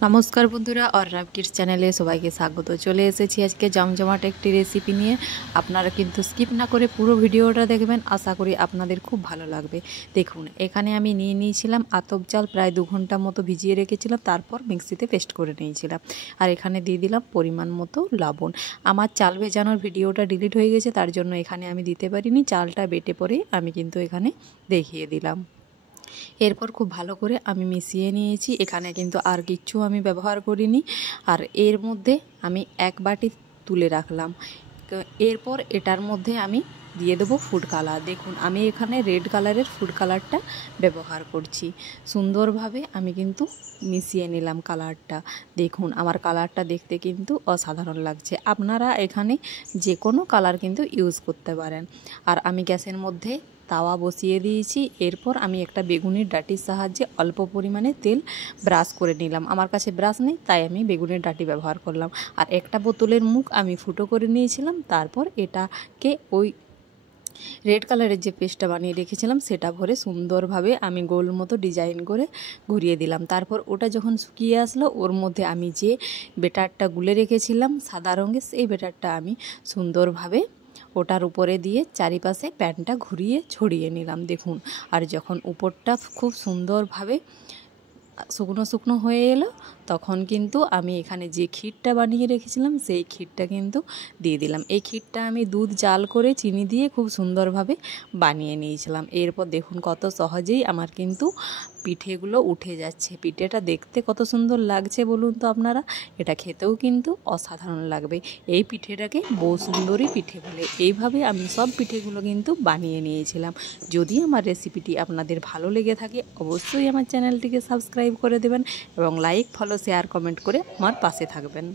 নমস্কার বন্ধুরা, অর্ণব কিডস চ্যানেলে সবাইকে স্বাগত। চলে এসেছি আজকে জমজমাট একটি রেসিপি নিয়ে। আপনারা কিন্তু স্কিপ না করে পুরো ভিডিওটা দেখবেন, আশা করি আপনাদের খুব ভালো লাগবে। দেখুন, এখানে আমি নিয়ে নিয়েছিলাম আতপ চাল, প্রায় 2 ঘন্টা মতো ভিজিয়ে রেখেছিলাম, তারপর মিক্সিতে পেস্ট করে নিয়েছিলাম। আর এখানে দিয়ে দিলাম পরিমাণ মতো লবণ। আমার চাল ভেজানোর ভিডিওটা ডিলিট হয়ে গেছে, তার জন্য এখানে আমি দিতে পারিনি। চালটা বেটে পরে আমি কিন্তু এখানে দেখিয়ে দিলাম। এরপর খুব ভালো করে আমি মিশিয়ে নিয়েছি। এখানে কিন্তু আর কিচ্ছু আমি ব্যবহার করিনি। আর এর মধ্যে আমি 1 বাটি তুলে রাখলাম। এরপর এটার মধ্যে আমি দিয়ে দেবো ফুড কালার। দেখুন, আমি এখানে রেড কালারের ফুড কালারটা ব্যবহার করছি। সুন্দরভাবে আমি কিন্তু মিশিয়ে নিলাম কালারটা। দেখুন, আমার কালারটা দেখতে কিন্তু অসাধারণ লাগছে। আপনারা এখানে যে কোনো কালার কিন্তু ইউজ করতে পারেন। আর আমি গ্যাসের মধ্যে তাওয়া বসিয়ে দিয়েছি। এরপর আমি একটা বেগুনের ডাঁটির সাহায্যে অল্প পরিমাণে তেল ব্রাশ করে নিলাম। আমার কাছে ব্রাশ নেই, তাই আমি বেগুনের ডাঁটি ব্যবহার করলাম। আর একটা বোতলের মুখ আমি ফুটো করে নিয়েছিলাম। তারপর এটাকে ওই রেড কালারের যে পেস্টটা বানিয়ে রেখেছিলাম সেটা ভরে সুন্দরভাবে আমি গোল মতো ডিজাইন করে ঘুরিয়ে দিলাম। তারপর ওটা যখন শুকিয়ে আসলো, ওর মধ্যে আমি যে বেটারটা গুলে রেখেছিলাম সাদা রঙের, সেই বেটারটা আমি সুন্দরভাবে ওটার উপরে দিয়ে চারিপাশে প্যানটা ঘুরিয়ে ছড়িয়ে নিলাম। দেখুন, আর যখন উপরটা খুব সুন্দরভাবে শুকনো শুকনো হয়ে এলো, তখন কিন্তু আমি এখানে যে ক্ষীরটা বানিয়ে রেখেছিলাম সেই ক্ষীরটা কিন্তু দিয়ে দিলাম। এই ক্ষীরটা আমি দুধ জাল করে চিনি দিয়ে খুব সুন্দরভাবে বানিয়ে নিয়েছিলাম। এরপর দেখুন কত সহজেই আমার কিন্তু পিঠেগুলো উঠে যাচ্ছে। পিঠেটা দেখতে কত সুন্দর লাগছে বলুন তো আপনারা, এটা খেতেও কিন্তু অসাধারণ লাগবে। এই পিঠেটাকে বউ সুন্দরী পিঠে বলে। এইভাবে আমি সব পিঠেগুলো কিন্তু বানিয়ে নিয়েছিলাম। যদি আমার রেসিপিটি আপনাদের ভালো লেগে থাকে, অবশ্যই আমার চ্যানেলটিকে সাবস্ক্রাইব করে দেবেন এবং লাইক, ফলো, শেয়ার, কমেন্ট করে আমার পাশে থাকবেন।